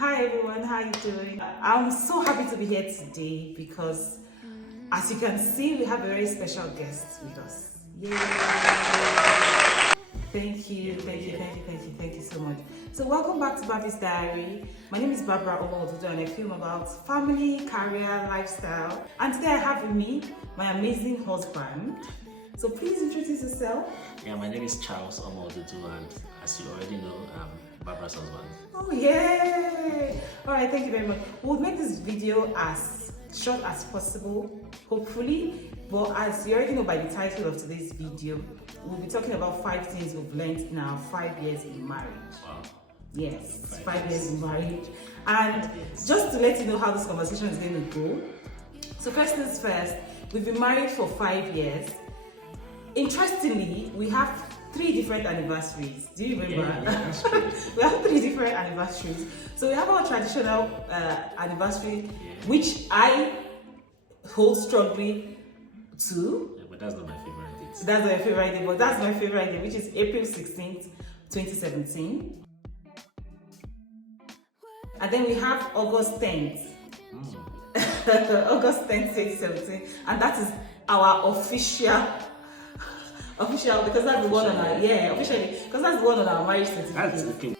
Hi everyone, how you doing? I'm so happy to be here today because as you can see, we have a very special guest with us. Yay! Thank you so much. So welcome back to Barbie's Diary. My name is Barbara Omodudu and I film about family, career, lifestyle. And today I have with me my amazing husband. So please introduce yourself. Yeah, my name is Charles Omodudu and as you already know, I'm Barbara's husband. Oh yay! Alright, thank you very much. We'll make this video as short as possible, hopefully. But as you already know by the title of today's video, we'll be talking about 5 things we've learned in our 5 years in marriage. Wow. Yes, 5 years in marriage. And just to let you know how this conversation is going to go. So first things first, we've been married for 5 years. Interestingly, we have 3 different anniversaries. Do you remember? Yeah, we have 3 different anniversaries. So we have our traditional anniversary, which I hold strongly to. Yeah, but that's not my favorite date. That's not my favorite day, but that's my favorite day, which is April 16th, 2017. And then we have August 10th. August 10th, 2017. And that is our official, because that's the one on our, officially, because that's the one on our marriage certificate. That's okay.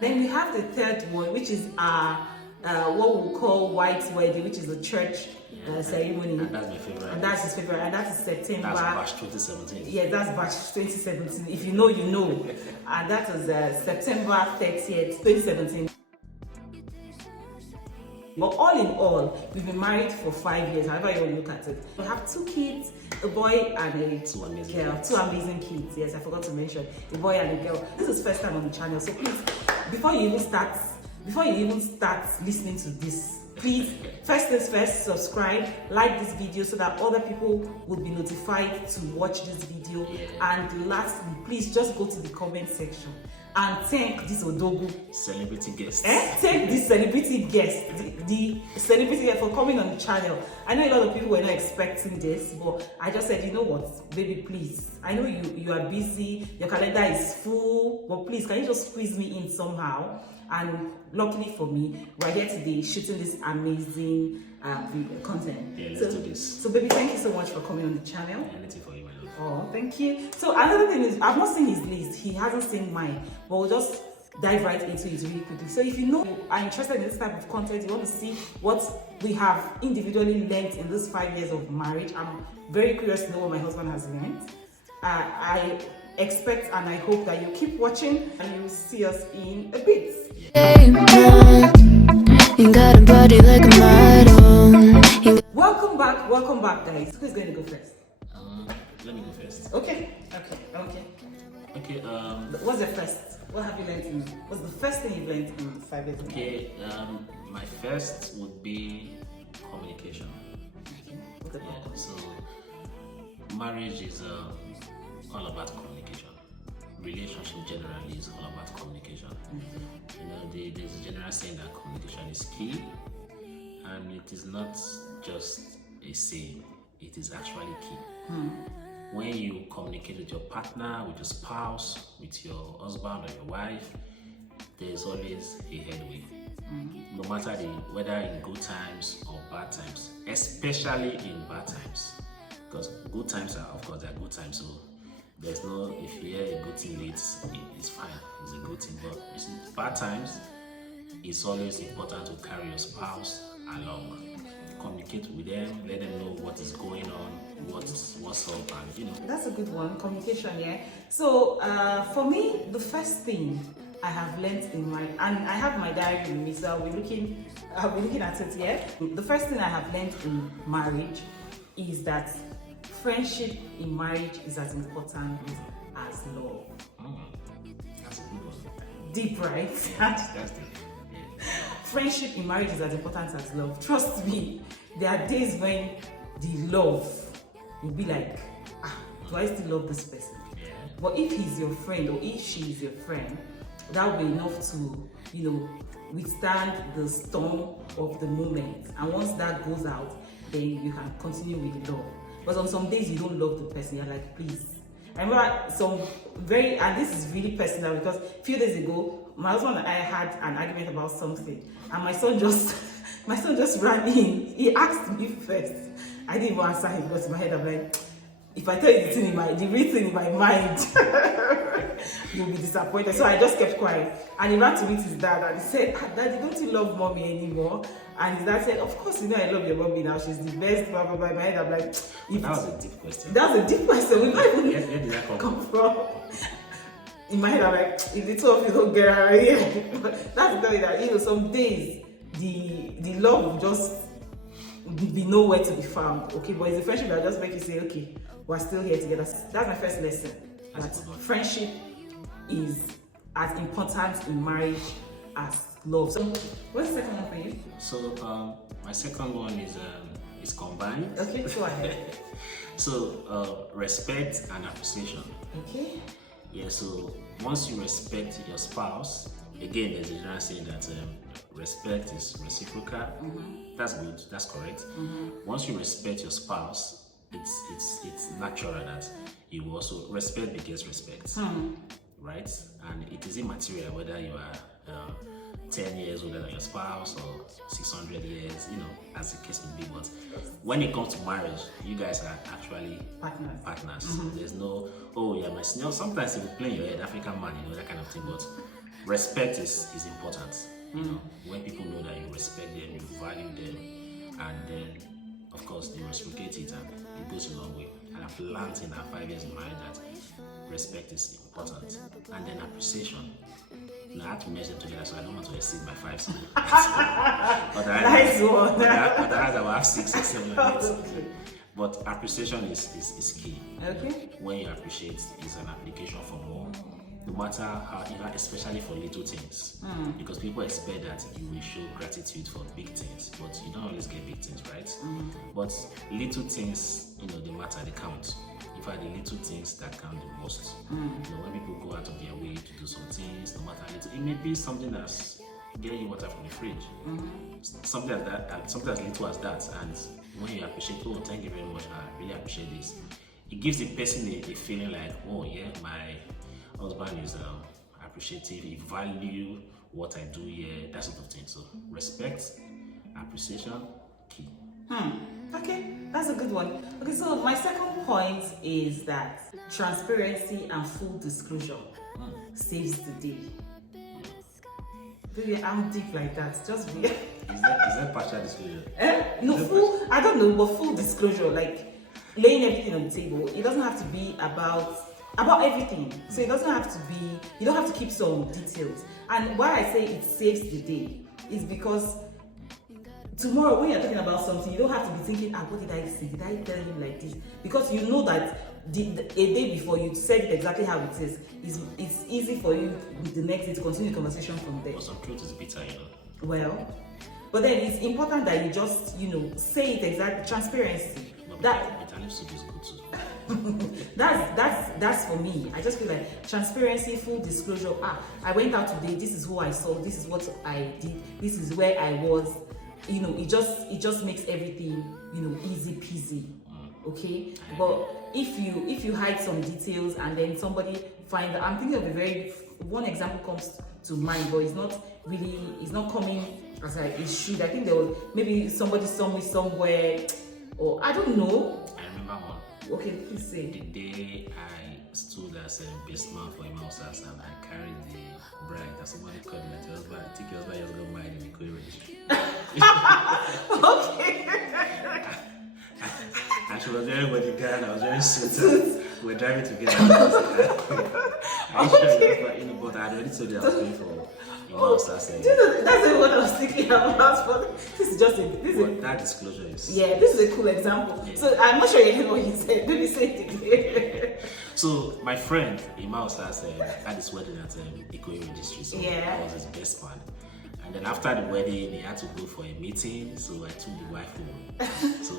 Then we have the 3rd one, which is our, what we call white wedding, which is a church ceremony. And that's my favorite. And that's his favorite, and that is September. That's batch 2017. Yeah, that's batch 2017. If you know, you know. And that was September 30th, 2017. But all in all, we've been married for 5 years, however you want to look at it. We have 2 kids, a boy and a 2 amazing girl. kids. 2 amazing kids, yes, I forgot to mention. A boy and a girl. This is first time on the channel, so please, before you even start listening to this, please, first things first, subscribe, like this video so that other people will be notified to watch this video. And lastly, please just go to the comment section and thank this Odogu Celebrity guests. thank this celebrity guest, the celebrity guest for coming on the channel. I know a lot of people were not expecting this, but I just said, you know what, baby, please. I know you are busy, your calendar is full, but please, can you just squeeze me in somehow? And luckily for me, we're here today shooting this amazing content. Yeah, let's do this. So baby, thank you so much for coming on the channel. Anything for you, my love. Oh, thank you. So another thing is, I've not seen his list. He hasn't seen mine, but we'll just dive right into it really quickly. So if you know you are interested in this type of content, you want to see what we have individually learned in this 5 years of marriage, I'm very curious to know what my husband has learned. I expect and I hope that you keep watching and you'll see us in a bit. Welcome back guys. Who's going to go first? Let me go first. Okay. Okay, What's the first? What have you learned what's the first thing you've learned in 5 years? okay, my first would be communication. Okay. Yeah, so marriage is all about communication. Relationship generally is all about communication. You know, there's a general saying that communication is key, and it is not just a saying, it is actually key. When you communicate with your partner, with your spouse, with your husband or your wife, there's always a headway. No matter whether in good times or bad times, especially in bad times. Because good times are, of course, they are good times, so there's no, if you hear a good thing, it's fine, it's a good thing. But you see, bad times, it's always important to carry your spouse along. Communicate with them, let them know what is going on, what's up, and you know. That's a good one, communication, yeah. So for me, the first thing I have learned in my, and I have my diary with me, so I'll be looking at it here. The first thing I have learned in marriage is that friendship in marriage is as important as love. That's a good one. Deep, right? That's deep. Friendship in marriage is as important as love. Trust me, there are days when the love will be like, do I still love this person? Yeah. But if he's your friend or if she is your friend, that will be enough to, you know, withstand the storm of the moment. And once that goes out, then you can continue with the love. But on some days you don't love the person, you're like, please. I remember some and this is really personal because a few days ago, my husband and I had an argument about something, and my son just ran in. He asked me first. I didn't even answer him because in my head I'm like, if I tell you the real thing in my mind, you'll be disappointed. So I just kept quiet. And he ran to meet his dad and he said, Daddy, don't you love mommy anymore? And his dad said, of course, you know I love your mommy now. She's the best, blah, blah, blah. In my head, I'm like, that was a deep question. That was a deep question. We don't even Where did that come from. In my head, I'm like, if the two of you don't get out of here. That's the thing that, some days, the love will just be nowhere to be found. Okay, but it's a friendship that just make you say, okay, we're still here together. That's my first lesson. That friendship is as important in marriage as love. So, what's the second one for you? So, my second one is combined. Okay, go ahead. So, respect and appreciation. Okay. Yeah. So, once you respect your spouse, again, there's a general saying that respect is reciprocal. Mm-hmm. That's good. That's correct. Mm-hmm. Once you respect your spouse, it's natural that you will also respect begets respect, right? And it is immaterial whether you are 10 years older than your spouse or 600 years, as the case may be. But when it comes to marriage, you guys are actually partners. Mm-hmm. There's no, oh yeah, my senior. Sometimes if you play in your head, African man, that kind of thing. But respect is important. When people know that you respect them, you value them, and then of course they reciprocate it, and it goes a long way. And I've learned in our 5 years in marriage that respect is important, and then appreciation. Now I have to measure them together, so I don't want to exceed my 5 skills. Nice one. Otherwise I will have 6 or 7 or 8. But appreciation is key. Okay. When you appreciate, it's an application for more. No matter how, especially for little things, because people expect that you will show gratitude for big things, but you don't always get big things, right? But little things, they matter, they count. In fact, the little things that count the most. When people go out of their way to do some things, no matter little, it may be something that's getting you water from the fridge, something like that, something as little as that. And when you appreciate, oh, thank you very much, I really appreciate this. It gives the person a feeling like, oh yeah, my husband is appreciative, he value what I do here, that sort of thing. So respect, appreciation, key. Okay, that's a good one. Okay, so my second point is that transparency and full disclosure saves the day. Baby, I'm deep like that. Just be. Is that partial disclosure? No, full. I don't know, but full disclosure, like laying everything on the table. It doesn't have to be about everything. So it doesn't have to be, you don't have to keep some details. And why I say it saves the day is because tomorrow when you're talking about something, you don't have to be thinking, what did I say? Did I tell him like this? Because you know that a day before you said it exactly how it is. It's easy for you with the next day to continue the conversation from there. But some truth is bitter, Well, but then it's important that you just, say it exactly, transparency. No, bitter leaf soup is good too. That's for me. I just feel like transparency, full disclosure. I went out today. This is who I saw. This is what I did. This is where I was. It just makes everything easy peasy. Okay, but if you hide some details and then somebody find, I'm thinking of one example comes to mind, but it's not coming as it should. I think there was maybe somebody saw me somewhere, or I don't know. I remember one. Okay, please say. The day I stood as a best man for Imam's house and I carried the bride, and somebody called me and told me, I think your husband just got married in the Korean registry. Okay. And she was very bodyguard, I was very suited. We were driving together. But I already told you I was going for Imam's house. That's what I was thinking about. But this is just that disclosure is. Yeah, this is a cool example. Yeah. So I'm not sure you heard what he said. Maybe say it again. So my friend Imam's house had his wedding at Ikoyi Registry. So I was his best man. And then after the wedding, he had to go for a meeting, so I took the wife home. So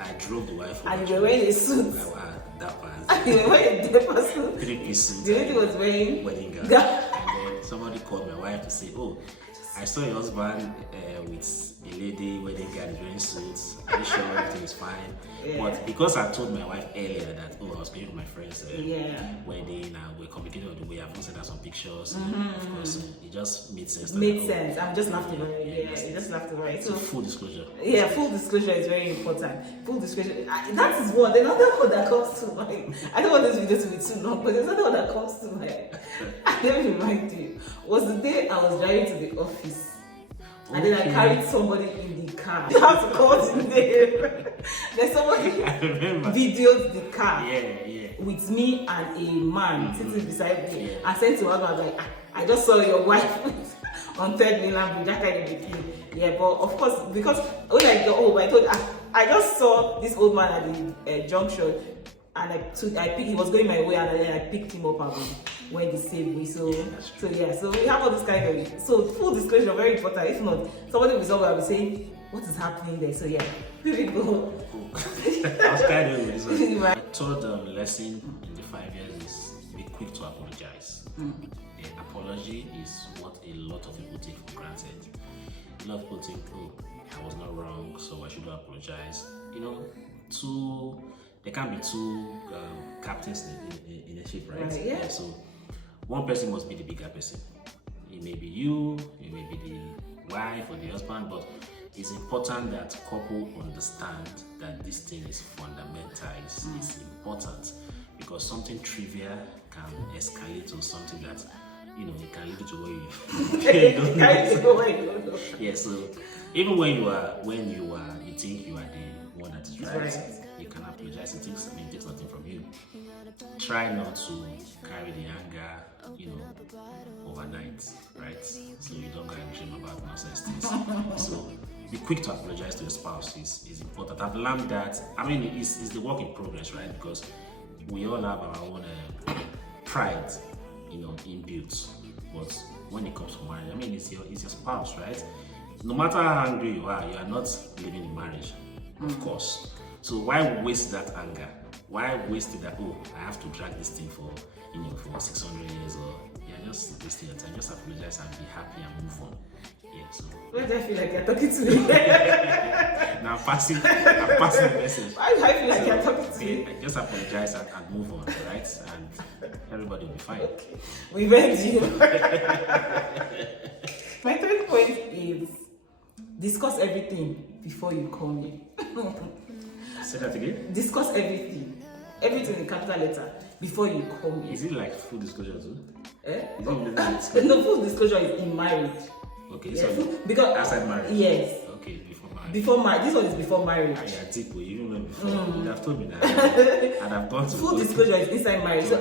I drove the wife home. And you were wearing a suit. You were wearing a dapper suit. 3-piece suit. The lady was wearing wedding gown. And then somebody called my wife to say, oh, I saw your husband with a lady wedding guy wearing suits. Are you sure everything is fine? Yeah. But because I told my wife earlier that I was going to my friend's Yeah. wedding and we're communicating on the way, I've sent her some pictures. Of course, it just made sense. Made sense. I'm just laughed about it. Yeah, it just laughed about it. So full disclosure. Yeah, full disclosure is very important. Full disclosure. That is one. There's another one that comes to mind. I don't want this video to be too long, but there's another one that comes to mind. Let me remind you. Was the day I was driving to the office. And then I carried somebody in the car. You have to call the name. There's somebody I remember. videoed the car Yeah. with me and a man sitting beside me. And sent to her, I was like, I just saw your wife on Third Mainland Bridge, that kind of thing. Yeah, but of course, because when I got home, I told I just saw this old man at the junction, and he was going my way, and then I picked him up and we went the same way. So we have all this kind of, so full disclosure, very important. If not, somebody will somewhere will be saying, what is happening there? So yeah, here we go. I was kind of this one. My third lesson in the 5 years is be quick to apologize. Apology is what a lot of people take for granted. A lot of people think, oh, I was not wrong, so I shouldn't apologize. There can't be two captains in a ship, right? Yeah. So one person must be the bigger person. It may be you, it may be the wife or the husband, but it's important that couple understand that this thing is fundamental, it's important, because something trivial can escalate to something that it can lead to where you yeah, so even when you think you are the one that is right, you can apologize. It takes nothing from you. Try not to carry the anger, overnight, right? So you don't go and dream about nonsense things. So be quick to apologize to your spouse is important. I've learned that. I mean, it's the work in progress, right? Because we all have our own pride, inbuilt. But when it comes to marriage, I mean, it's your spouse, right? No matter how angry you are not living in marriage, of course. So why waste that anger? Why waste it that, I have to drag this thing for 600 years, or just wasting your time. Just apologize and be happy and move on. Yeah, so. Why do I feel like you're talking to me? Now I'm passing the message. Why do I feel like you're talking to me? Just apologize and move on, right? And everybody will be fine. Okay. We read you. My third point is discuss everything before you call me. Say that again? Discuss everything. Everything in capital letter before you call me. Is it like full disclosure too? No, full disclosure is in marriage. Okay, yeah, so because outside marriage? Yes. Okay, before marriage. Before marriage. This one is before marriage. Yeah, typical. You even went before. You'd have told me that. And I've gone to full disclosure is inside marriage. So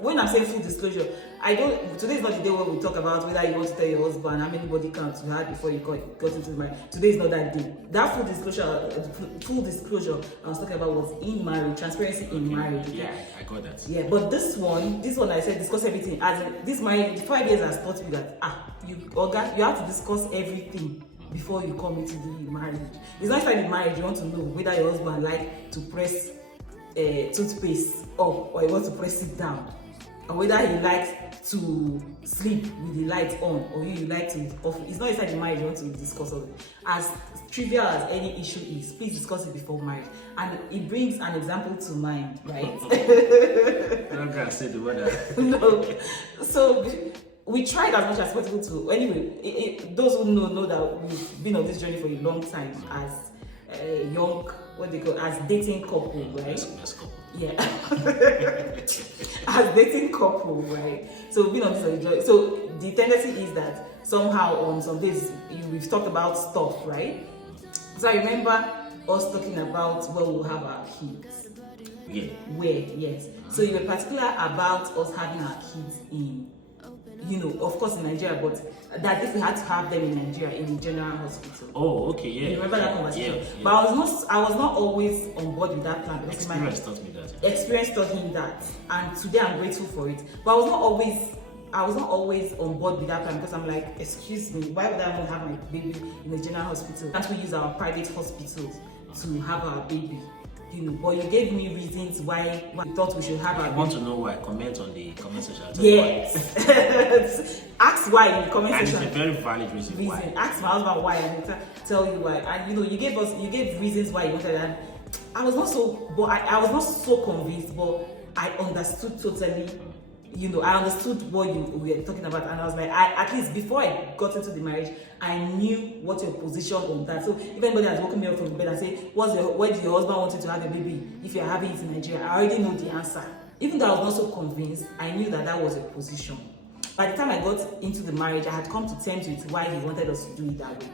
when I'm saying full disclosure, today is not the day where we talk about whether you want to tell your husband how many body counts you had before you got into marriage. Today is not that day. That full disclosure I was talking about was in marriage, transparency in marriage. Okay? Yeah, I got that. Yeah, but this one I said discuss everything. As in, this marriage, 5 years has taught me that you have to discuss everything before you come into the marriage. It's not inside the marriage you want to know whether your husband like to press toothpaste up or he wants to press it down, or whether he likes to sleep with the light on or you like to off. It's not inside the marriage you want to discuss all of it. As trivial as any issue is, please discuss it before marriage. And it brings an example to mind, right? I'm not gonna say the word. No. So we tried as much as possible to, anyway, those who know that we've been on this journey for a long time as a young, as dating couple, right? Best couple. Yeah. As dating couple, right? So we've been on this journey. So the tendency is that somehow on some days we've talked about stuff, right? So I remember us talking about where we'll have our kids. Yeah. Where, yes. So you were particular about us having our kids in, of course in Nigeria, but that if we had to have them in Nigeria in a general hospital. Oh, okay, yeah. You remember that conversation? Yeah. But I was not always on board with that plan. Experience taught me that. Experience taught him that, and today I'm grateful for it. But I was not always on board with that plan, because I'm like, excuse me, why would I want to have my baby in a general hospital? Can't we use our private hospitals to have our baby? but you gave me reasons why you thought we should have I a want to know why. Comment on the comment section. I'll tell yes. Ask why in the comment and section. it's a very valid reason why. Ask my husband why and he'll tell you why. And you gave reasons why you wanted, and I was not so convinced, but I understood totally. I understood what you were talking about, and I was like, at least before I got into the marriage, I knew what your position on that. So if anybody has woken me up from bed and say, where do your husband want you to have a baby if you're having it in Nigeria, I already know the answer. Even though I was not so convinced, I knew that was a position. By the time I got into the marriage, I had come to terms with why he wanted us to do it that way.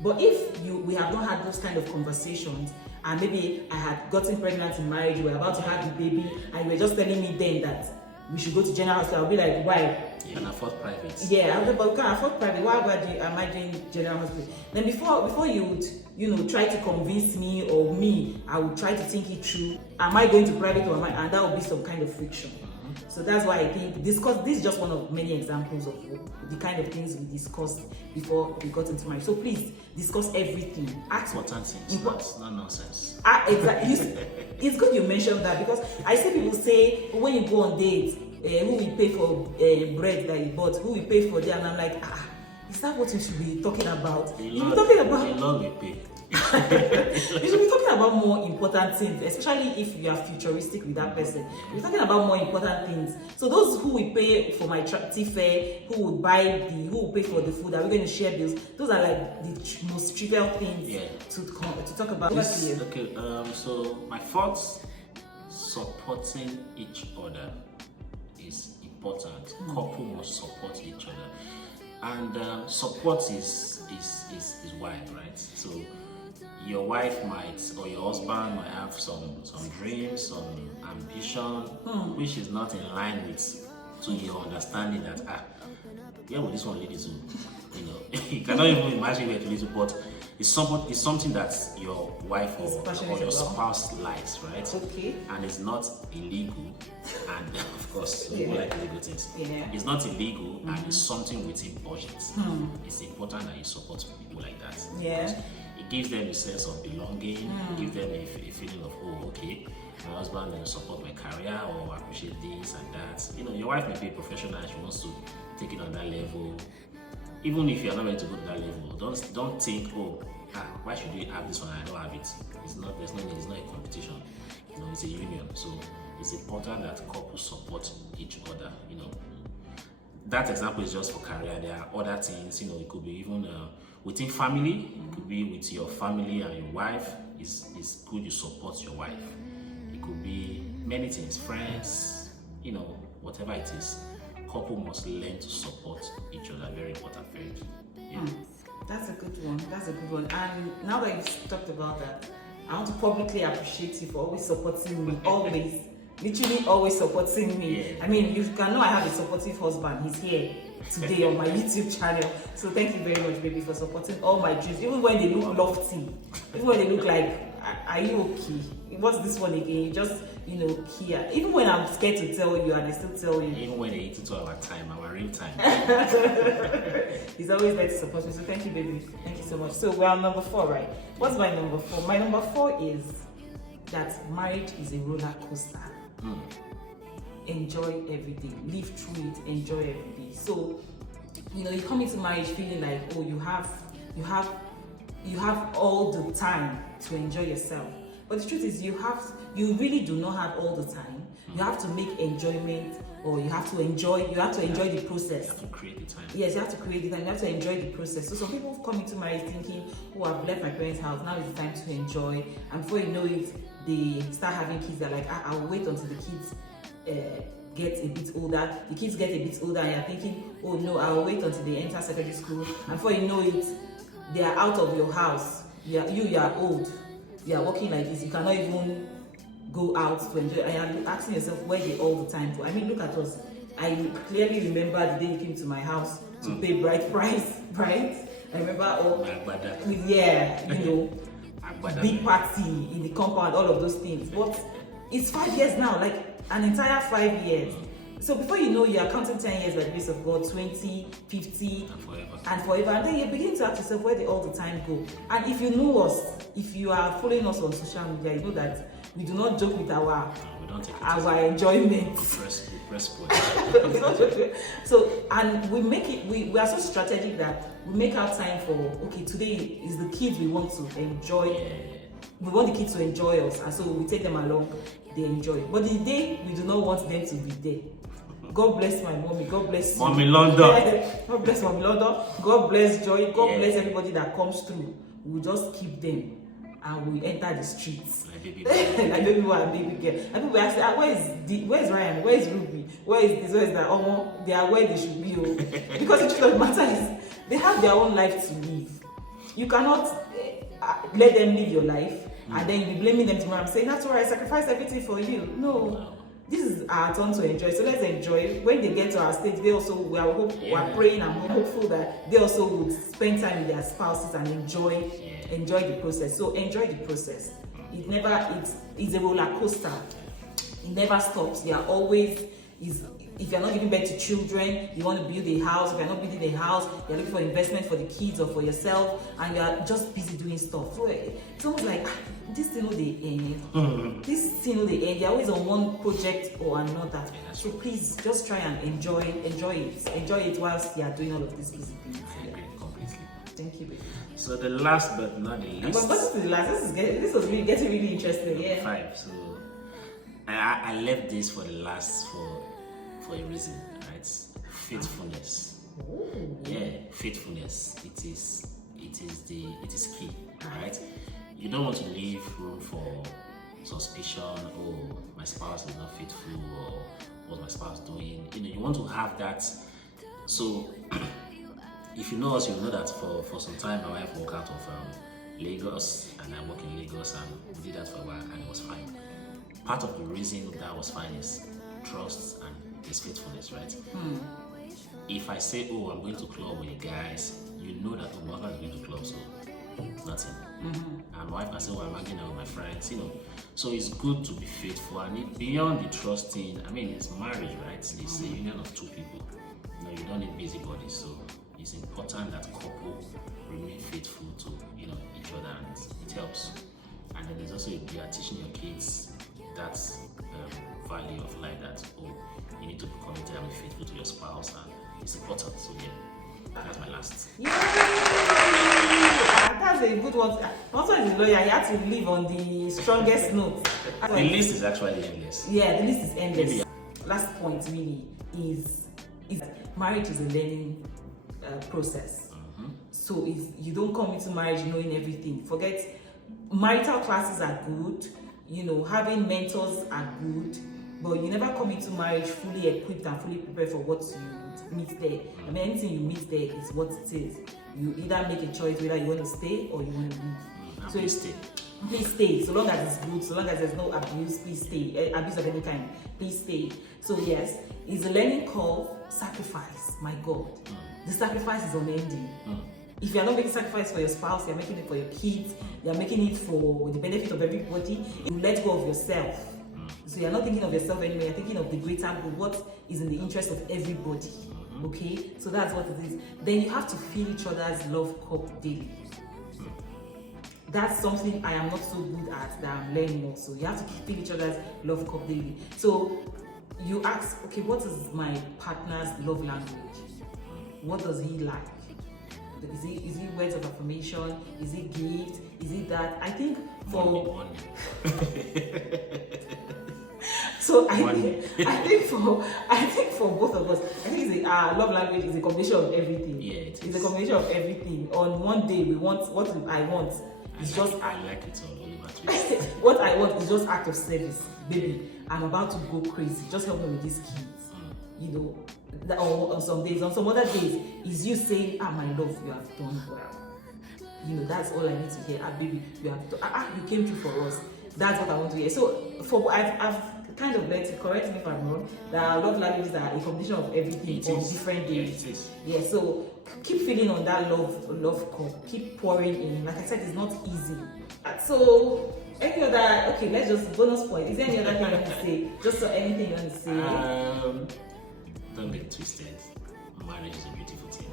But if we have not had those kind of conversations, and maybe I had gotten pregnant in marriage, we were about to have the baby, and you were just telling me then that we should go to general hospital, I'll be like, why? You can afford private. Yeah, but we can't afford private. Why am I doing general hospital? Then before you would, try to convince me or me, I would try to think it through. Am I going to private or am I? And that would be some kind of friction. So that's why I think this is just one of many examples of the kind of things we discussed before we got into marriage. So please discuss everything. Ask Important things, not nonsense. Exactly. It's good you mentioned that, because I see people say when you go on dates, who will pay for bread that you bought, who will pay for that, and I'm like, is that what you should be talking about? You should be talking about. The Lord will pay. You should be talking about more important things, especially if you are futuristic with that person. You're talking about more important things. So those who will pay for my fare, who will pay for the food, are we going to share bills? Those are like the most trivial things to talk about. Okay, so my thoughts, supporting each other is important. Couple must support each other, and support is wide, right? So your wife might, or your husband might have some dreams, some ambition, which is not in line with your understanding that where will this one lead you to? You cannot even imagine where to lead to, but it's something that your wife or your spouse likes, right? Okay. And it's not illegal, and of course we like illegal things. Yeah. It's not illegal, and it's something within budget. It's important that you support people like that. Yeah. It gives them a sense of belonging. It gives them a feeling of, oh, okay, my husband will support my career or appreciate this and that. Your wife may be a professional and she wants to take it on that level. Even if you're not ready to go to that level, don't think, why should you have this one? I don't have it. There's no need. It's not a competition. It's a union. So it's important that couples support each other. That example is just for career. There are other things. It could be even within family. It could be with your family and your wife. It's good you support your wife. It could be many things, friends. Whatever it is. Couple must learn to support each other. Very important, very key. Yeah. That's a good one. And now that you've talked about that, I want to publicly appreciate you for always supporting me. Literally always supporting me. Yeah. I mean, you can know I have a supportive husband. He's here today on my YouTube channel. So thank you very much, baby, for supporting all my dreams, even when they look lofty, even when they look like, are you okay? What's this one again? You just, here. Even when I'm scared to tell you, and I still tell you. Even when they eat into our time, our real time. He's always there to support me. So thank you, baby. Thank you so much. So we're on number 4, right? What's my number 4? My number 4 is that marriage is a roller coaster. Enjoy every day. Live through it. Enjoy every day. So, you come into marriage feeling like, oh, you have all the time to enjoy yourself. But the truth is, you really do not have all the time. You have to make enjoyment, or you have to enjoy the process. You have to create the time. Yes, you have to create the time. You have to enjoy the process. So some people come into marriage thinking, oh, I've left my parents' house. Now it's time to enjoy. And before you know it, they start having kids. They're like, I'll wait until the kids get a bit older. The kids get a bit older, and you're thinking, oh no, I'll wait until they enter secondary school. And before you know it, they are out of your house. You are old. You are working like this. You cannot even go out to enjoy. And you're asking yourself, where they all the time for? I mean, look at us. I clearly remember the day you came to my house to pay bride price, right? I remember big party in the compound, all of those things. But it's 5 years now, like an entire 5 years. So before you know, you're counting 10 years by the grace of God, 20, 50, and forever. And then you begin to ask yourself, where did all the time go? And if you know us, if you are following us on social media, you know that We do not joke with No, we don't take it our enjoyment. press point. We don't joke. So, and we make it. We are so strategic that we make our time for. Okay, today is the kids we want to enjoy. Yeah. We want the kids to enjoy us, and so we take them along. They enjoy. But the day we do not want them to be there. God bless my mommy. God bless Mommy London. God bless Mommy London. God bless Joy. God Yeah. bless everybody that comes through. We'll just keep them and we enter the streets. Like baby Like baby boy and baby girl. And people ask, where's Ryan? Where is Ruby? Where is this? Where is that? Oh, they are where they should be. Oh. Because the truth of the matter is, they have their own life to live. You cannot let them live your life and then you be blaming them tomorrow. I'm saying, that's why I sacrificed everything for you. No. This is our turn to enjoy, so let's enjoy. When they get to our stage, they also we are praying and hopeful that they also would spend time with their spouses and enjoy the process. So enjoy the process. It's a roller coaster. It never stops. There are always if you're not giving birth to children, you want to build a house. If you're not building a house, you're looking for investment for the kids or for yourself, and you're just busy doing stuff. So it's almost like this thing they end. This thing they end. You're always on one project or another. So please just try and enjoy it whilst you are doing all of these busy things. I agree completely. Thank you, baby. So the last but not the least. But this is the last. This was really getting really interesting. Yeah. 5. So I left this for the last for a reason, right? Faithfulness. Ooh. Yeah, faithfulness. It is key, right? You don't want to leave room for suspicion. Oh, my spouse is not faithful, or what's my spouse doing? You want to have that. So if you know us, you know that for some time my wife worked out of Lagos, and I work in Lagos, and we did that for a while, and it was fine. Part of the reason that was fine is trust and his faithfulness, right? If I say, oh, I'm going to club with the guys, you know that my husband is going to club, so nothing. And my wife can say, oh, I'm hanging out with my friends, So it's good to be faithful, and beyond the trusting, I mean, it's marriage, right? It's a union of two people. You don't need busybodies, so it's important that couple remain faithful to each other, and it helps. And then there's also you are teaching your kids that value of life, that you need to be committed and be faithful to your spouse, and it's important. So that's my last. Yay! That's a good one. Also, as a lawyer, you have to live on the strongest note. The list is actually endless. Yeah, the list is endless. Last point really is marriage is a learning process. So if you don't come into marriage knowing everything, forget. Marital classes are good, having mentors are good, but you never come into marriage fully equipped and fully prepared for what you meet there. I mean, anything you meet there is what it is. You either make a choice whether you want to stay or you want to leave. So please stay. So long as it's good, so long as there's no abuse, please stay. Abuse of any kind, please stay. So yes, it's a learning curve. Sacrifice, my God. The sacrifice is unending. If you're not making sacrifice for your spouse, you're making it for your kids, you're making it for the benefit of everybody, you let go of yourself. So you're not thinking of yourself anymore, you're thinking of the greater good, what is in the interest of everybody. Okay? So that's what it is. Then you have to fill each other's love cup daily. That's something I am not so good at, that I'm learning also. You have to fill each other's love cup daily. So you ask, okay, what is my partner's love language? What does he like? Is it words of affirmation? Is it gift? Is it that? I think for so I think for both of us, I think our love language is a combination of everything. Yeah, it's a combination of everything. On one day we want what I want. It's I like it all, Oliver Twist. What I want is just act of service, baby. I'm about to go crazy. Just help me with these kids. On some days, on some other days, is you saying, my love, you have done well. That's all I need to hear. Baby, you have done, you came through for us. That's what I want to hear. So I've kind of learned, to correct me if I'm wrong, that our love languages are a combination of everything on different days. Yeah, so keep feeling on that love cup. Keep pouring in. Like I said, it's not easy. So any other, okay, let's just bonus point. Is there any other thing you want to say? Just so anything you want to say? Don't get twisted. Marriage is a beautiful thing.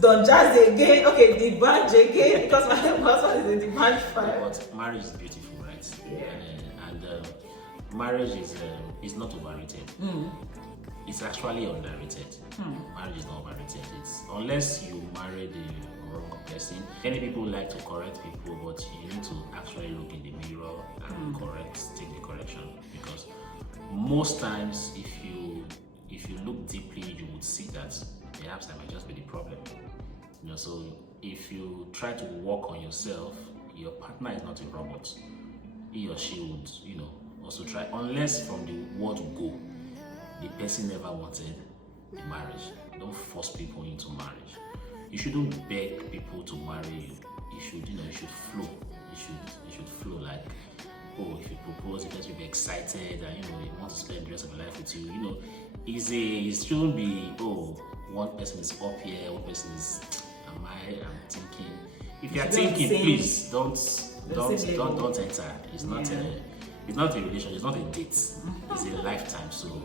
Don't jazz again. Okay, the badge again, because my husband is in the badge fire. But marriage is beautiful, right? right? Yeah. Marriage is not overrated. It's actually underrated. Marriage is not overrated. It's unless you marry the wrong person. Many people like to correct people, but you need to actually look in the mirror and take the correction, because most times if you look deeply, you would see that perhaps I might just be the problem. So if you try to work on yourself, your partner is not a robot. He or she would, also try, unless from the word go, the person never wanted the marriage. Don't force people into marriage. You shouldn't beg people to marry you. You should flow. You should flow, like, oh, if you propose, the person will be excited and you want to spend the rest of your life with you. It shouldn't be, oh, one person is up here, one person is I'm thinking. If you are thinking, please don't enter. It's not a relation, it's not a date. It's a lifetime. So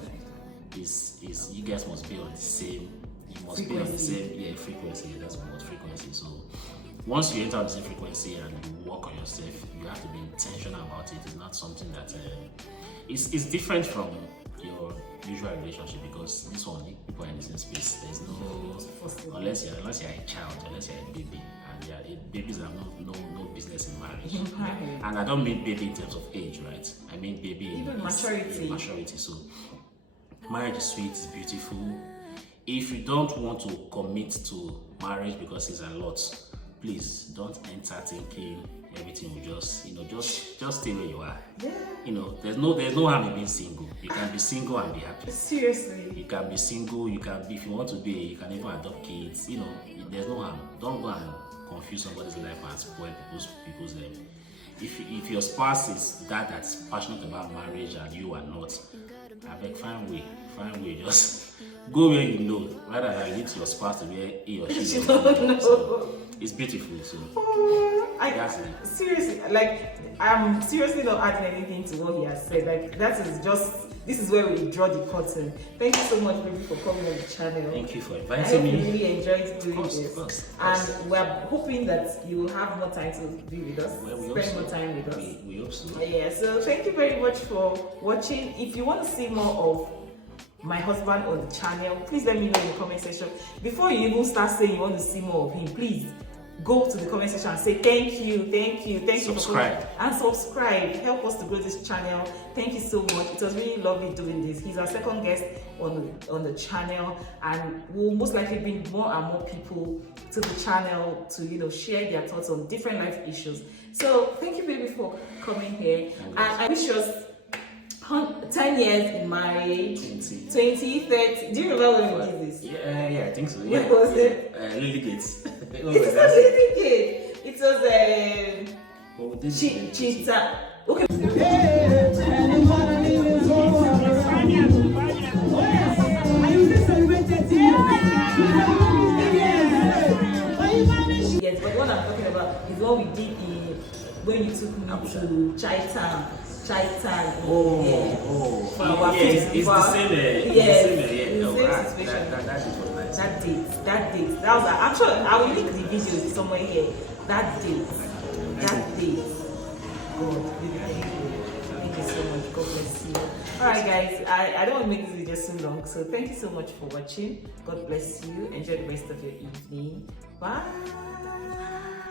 you guys must be on the same, you must be on the same frequency. That's what frequency. So once you enter on the same frequency and you work on yourself, you have to be intentional about it. It's not something that it's different from your usual relationship, because this one, people are in the same space. There's no unless you're a child, unless you're a baby, and babies have no business in marriage. And I don't mean baby in terms of age, right? I mean baby in maturity. So marriage is sweet, it's beautiful. If you don't want to commit to marriage because it's a lot, please don't enter thinking everything will just stay where you are. Yeah. There's no harm in being single. You can be single and be happy. Seriously. You can be single, you can be, if you want to be, you can even adopt kids. There's no harm. Don't go and confuse somebody's life and spoil people's life. If your spouse is that's passionate about marriage and you are not, I beg, find way, just go where you know, rather than you need your spouse to be he or she. So it's beautiful. So seriously, like, I'm seriously not adding anything to what he has said. Like, this is where we draw the curtain. Thank you so much, baby, for coming on the channel. Thank you for inviting me. I really enjoyed doing this. Of course. And we're hoping that you will have more time to be with us, spend more time with us. We hope so. Yeah, so thank you very much for watching. If you want to see more of my husband on the channel, please let me know in the comment section. Before you even start saying you want to see more of him, please go to the comment section and say thank you subscribe and subscribe. Help us to grow this channel. Thank you so much. It was really lovely doing this. He's our second guest on the channel, and we'll most likely bring more and more people to the channel to share their thoughts on different life issues. So thank you, baby, for coming here, and I wish us 10 years in marriage, 20, 30. Do you remember when we did this? Yeah, I think so. What was it? Lily Gates. It was not Lily Gates. It was Chitchat. Okay. Yes, but what I'm talking about is what we did when you took me to Chitchat. It's the same. That date. That was actually, I will link the video somewhere here. That date. God, thank you so much. God bless you. Alright, guys, I don't want to make this video so long, so thank you so much for watching. God bless you. Enjoy the rest of your evening. Bye.